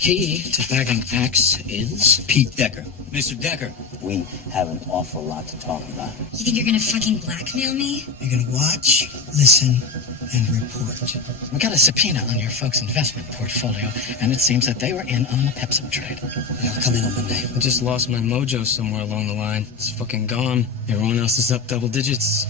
key to bagging Axe is? Pete Decker. Mr. Decker. We have an awful lot to talk about. You think you're gonna fucking blackmail me? You're gonna watch, listen, and report. We got a subpoena on your folks' investment portfolio, and it seems that they were in on the Pepsi trade. Yeah, I'll come in on Monday. I just lost my mojo somewhere along the line. It's fucking gone. Everyone else is up double digits.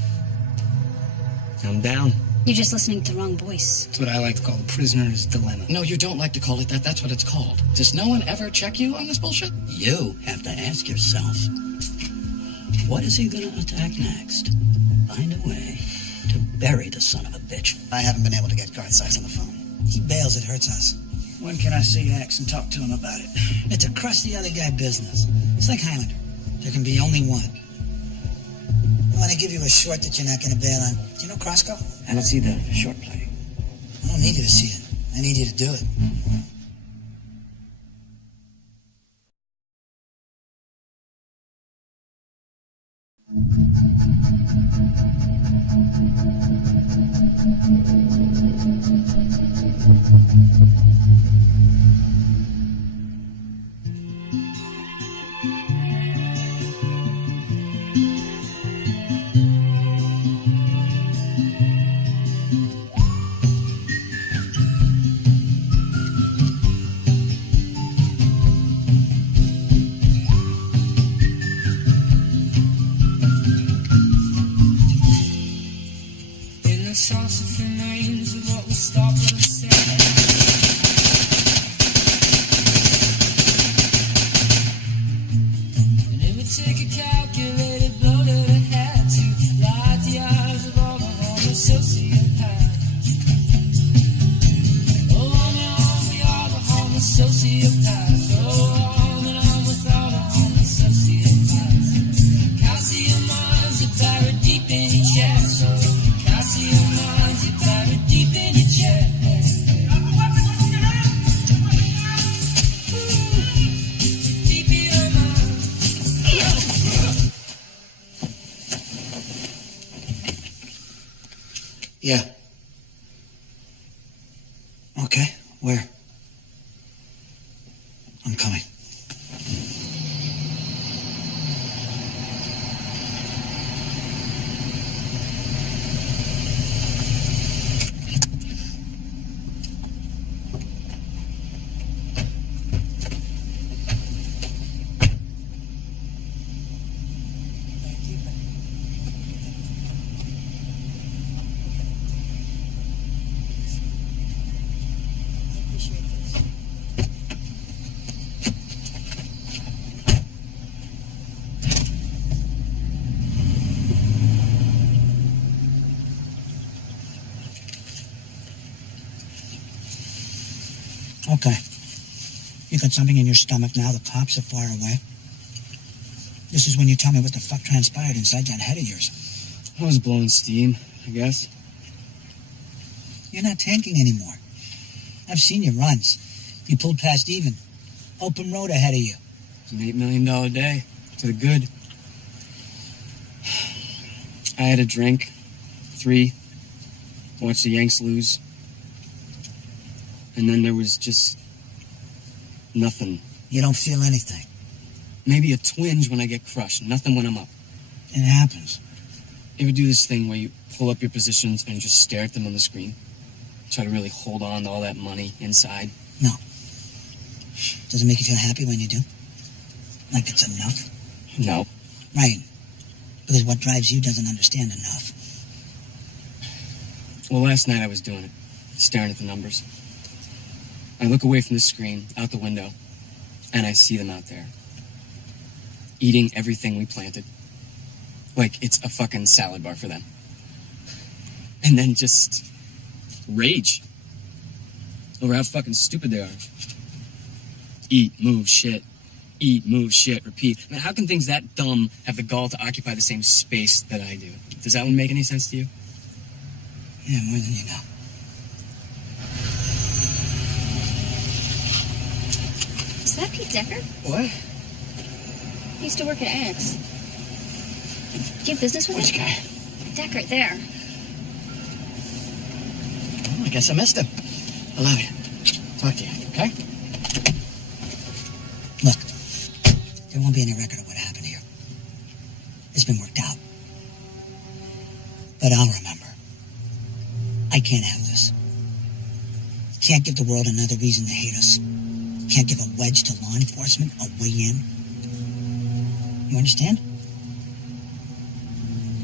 I'm down. You're just listening to the wrong voice. It's what I like to call the prisoner's dilemma. No, you don't like to call it that. That's what it's called. Does no one ever check you on this bullshit? You have to ask yourself, what is he gonna attack next? Find a way to bury the son of a bitch. I haven't been able to get Garth Sykes on the phone. He bails, it hurts us. When can I see Axe and talk to him about it? It's a crush the other guy business. It's like Highlander. There can be only one. I want to give you a short that you're not going to bail on. Do you know Crosco? I don't see the short play. I don't need you to see it. I need you to do it. Yeah. Okay, where? I'm coming. Okay. You got something in your stomach now. The cops are far away. This is when you tell me what the fuck transpired inside that head of yours. I was blowing steam, I guess. You're not tanking anymore. I've seen your runs. You pulled past even. Open road ahead of you. It's an $8 million day. To the good. I had a drink. 3. Watched the Yanks lose. And then there was just nothing. You don't feel anything. Maybe a twinge when I get crushed. Nothing when I'm up. It happens. You ever do this thing where you pull up your positions and just stare at them on the screen? Try to really hold on to all that money inside? No. Does it make you feel happy when you do? Like it's enough? No. Right. Because what drives you doesn't understand enough. Well, last night I was doing it. Staring at the numbers. I look away from the screen, out the window, and I see them out there. Eating everything we planted. Like it's a fucking salad bar for them. And then just rage over how fucking stupid they are. Eat, move, shit. Eat, move, shit, repeat. I mean, how can things that dumb have the gall to occupy the same space that I do? Does that one make any sense to you? Yeah, more than you know. Is that Pete Decker? What? He used to work at Axe. Do you have business with Which him? guy? Decker, there. Well, I guess I missed him. I love you. Talk to you, okay? There won't be any record of what happened here. It's been worked out. But I'll remember. I can't have this. Can't give the world another reason to hate us. Can't give a wedge to law enforcement, a way in. You understand?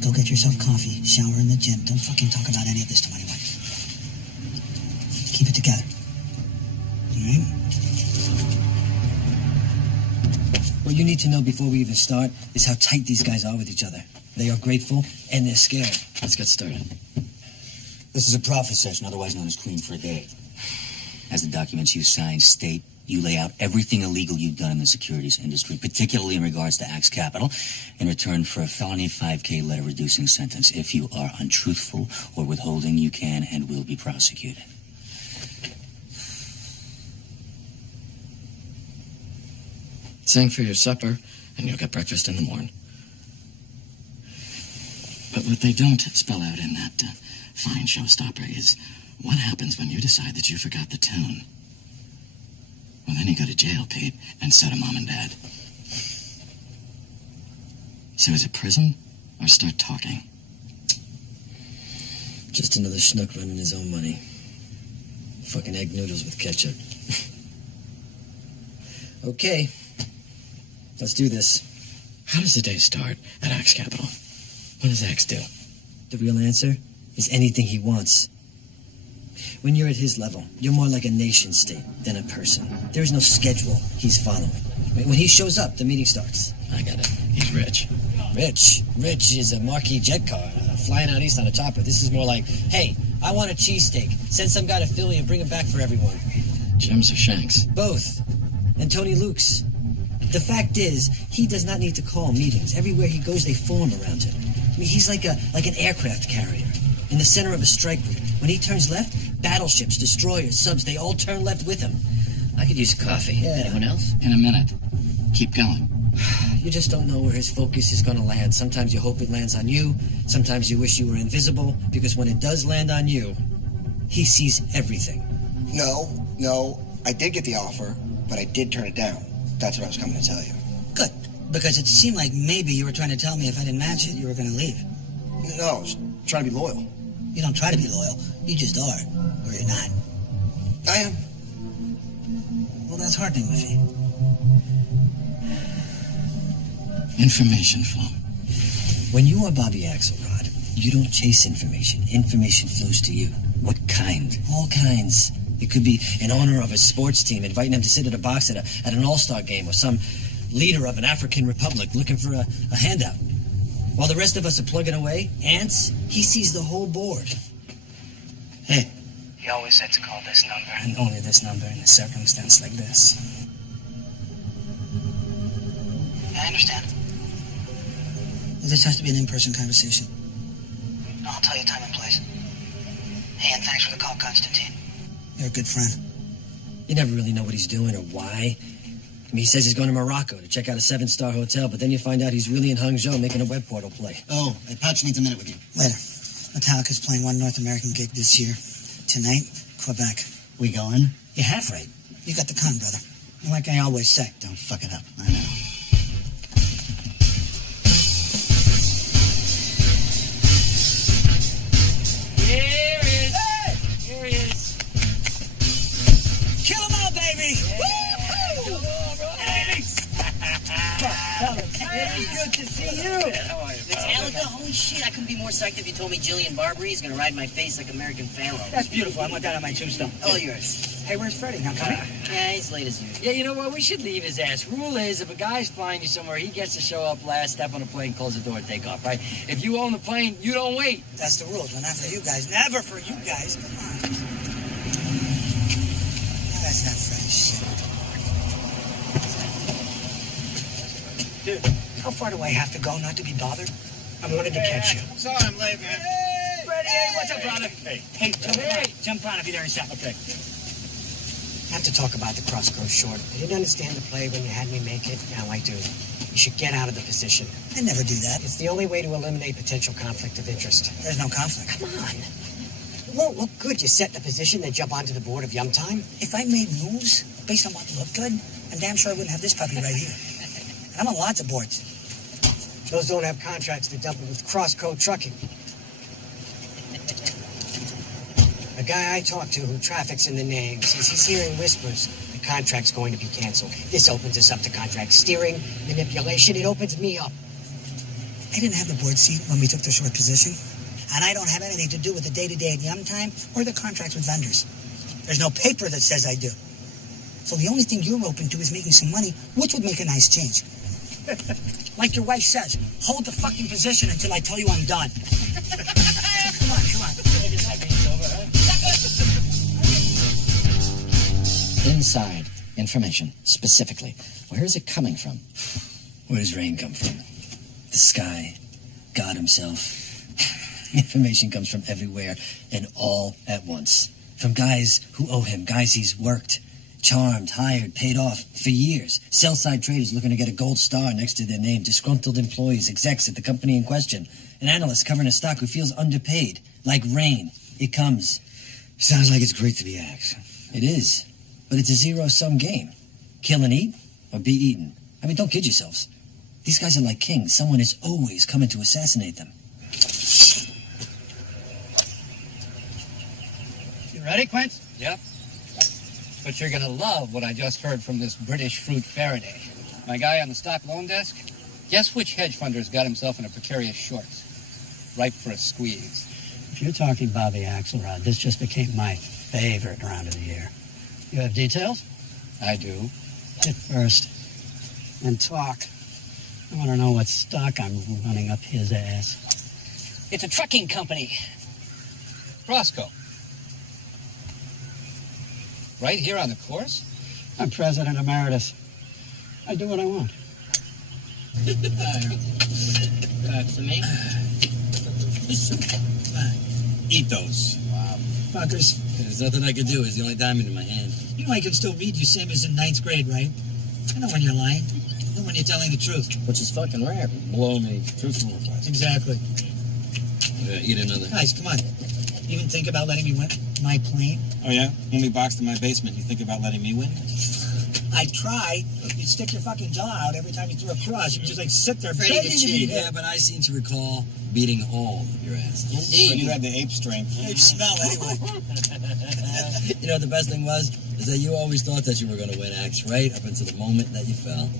Go get yourself coffee, shower in the gym. Don't fucking talk about any of this to anyone. Keep it together. All right? What you need to know before we even start is how tight these guys are with each other. They are grateful and they're scared. Let's get started. This is a profit session, otherwise known as Queen for a Day. As the documents you signed state, you lay out everything illegal you've done in the securities industry, particularly in regards to Axe Capital, in return for a felony 5K letter reducing sentence. If you are untruthful or withholding, you can and will be prosecuted. Sing for your supper, and you'll get breakfast in the morning. But what they don't spell out in that fine showstopper is what happens when you decide that you forgot the tune. Well, then you go to jail, Pete, and so do Mom and Dad. So is it prison or start talking? Just another schnook running his own money. Fucking egg noodles with ketchup. Okay. Let's do this. How does the day start at Axe Capital? What does Axe do? The real answer is anything he wants. When you're at his level, you're more like a nation state than a person. There is no schedule he's following. When he shows up, the meeting starts. I get it. He's rich. Rich. Rich is a marquee jet car, flying out east on a chopper. This is more like, hey, I want a cheesesteak. Send some guy to Philly and bring him back for everyone. Gems or Shanks? Both. And Tony Luke's. The fact is, he does not need to call meetings. Everywhere he goes, they form around him. I mean, he's like an aircraft carrier in the center of a strike group. When he turns left, battleships, destroyers, subs, they all turn left with him. I could use a coffee. Yeah. Anyone else? In a minute. Keep going. You just don't know where his focus is going to land. Sometimes you hope it lands on you. Sometimes you wish you were invisible, because when it does land on you, he sees everything. No. I did get the offer, but I did turn it down. That's what I was coming to tell you. Good. Because it seemed like maybe you were trying to tell me if I didn't match it, you were going to leave. No, I was trying to be loyal. You don't try to be loyal. You just are. Or you're not. I am. Well, that's heartening with you. Information flow. When you are Bobby Axelrod, you don't chase information. Information flows to you. What kind? All kinds. It could be an owner of a sports team inviting him to sit at a box at an all-star game, or some leader of an African republic looking for a handout. While the rest of us are plugging away, ants, he sees the whole board. Hey. He always said to call this number, and only this number in a circumstance like this. I understand. Well, this has to be an in-person conversation. I'll tell you time and place. Hey, and thanks for the call, Constantine. You're a good friend. You never really know what he's doing or why. I mean, he says he's going to Morocco to check out a 7-star hotel, but then you find out he's really in Hangzhou making a web portal play. Oh, Patch needs a minute with you. Later. Metallica's playing one North American gig this year. Tonight, Quebec. We going? You're half right. You got the con, brother. And like I always say. Don't fuck it up. I know. Here he is. Kill 'em all, baby. Woo-hoo! Hey, good to see you. Metallica? Holy shit, I couldn't be more psyched if you told me Jillian Barberie is gonna ride my face like American Pharaoh. That's beautiful. I want that on my tombstone. All yours. Hey, where's Freddie? Not coming? Yeah, he's late as usual. Yeah, you know what? We should leave his ass. Rule is, if a guy's flying you somewhere, he gets to show up last, step on the plane, close the door, and take off, right? If you own the plane, you don't wait. That's the rules, but not for you guys. Never for you guys. Come on. No, that's not Freddie shit. Dude, how far do I have to go not to be bothered? I wanted to catch you. Sorry I'm late, man. Hey, Freddie, hey, what's up, brother? Hey, jump on. I'll be there in a sec. Okay. I have to talk about the cross-growth short. I didn't understand the play when you had me make it. Now I do. You should get out of the position. I never do that. It's the only way to eliminate potential conflict of interest. There's no conflict. Come on. It won't look good. You set the position, then jump onto the board of Yum Time. If I made moves based on what looked good, I'm damn sure I wouldn't have this puppy right here. I'm on lots of boards. Those don't have contracts to dump it with cross-code trucking. A guy I talked to who traffics in the name says he's hearing whispers. The contract's going to be canceled. This opens us up to contract steering, manipulation. It opens me up. I didn't have the board seat when we took the short position. And I don't have anything to do with the day-to-day at Yum Time or the contracts with vendors. There's no paper that says I do. So the only thing you're open to is making some money, which would make a nice change. Like your wife says, hold the fucking position until I tell you I'm done. Come on. Inside information, specifically. Where is it coming from? Where does rain come from? The sky. God himself. Information comes from everywhere and all at once. From guys who owe him, guys he's worked, charmed, hired, paid off for years. Sell-side traders looking to get a gold star next to their name. Disgruntled employees, execs at the company in question. An analyst covering a stock who feels underpaid. Like rain, it comes. Sounds like it's great to be Axe. It is. But it's a zero-sum game. Kill and eat or be eaten. I mean, don't kid yourselves. These guys are like kings. Someone is always coming to assassinate them. You ready, Quint? Yep. But you're gonna love what I just heard from this British fruit Faraday. My guy on the stock loan desk? Guess which hedge funder's got himself in a precarious short? Ripe for a squeeze. If you're talking Bobby Axelrod, this just became my favorite round of the year. You have details? I do. Hit first. And talk. I want to know what stock I'm running up his ass. It's a trucking company. Roscoe. Right here on the course? I'm president emeritus. I do what I want. To me? Eat those. Wow. Fuckers. There's nothing I can do. It's the only diamond in my hand. You know I can still read you same as in 9th grade, right? I know when you're lying. I know when you're telling the truth. Which is fucking rare. Blow me. Truthful request. Exactly. Eat another. Guys, come on. You even think about letting me win my plane? Oh, yeah? When we boxed in my basement, you think about letting me win? I'd try. You'd stick your fucking jaw out every time you threw a cross. You'd just, sit there Ready begging to to be cheat. hit. Yeah, but I seem to recall beating all of your asses. But you had the ape strength. Ape smell, anyway. You know what the best thing was? Is that you always thought that you were going to win, Axe, right? Up until the moment that you fell.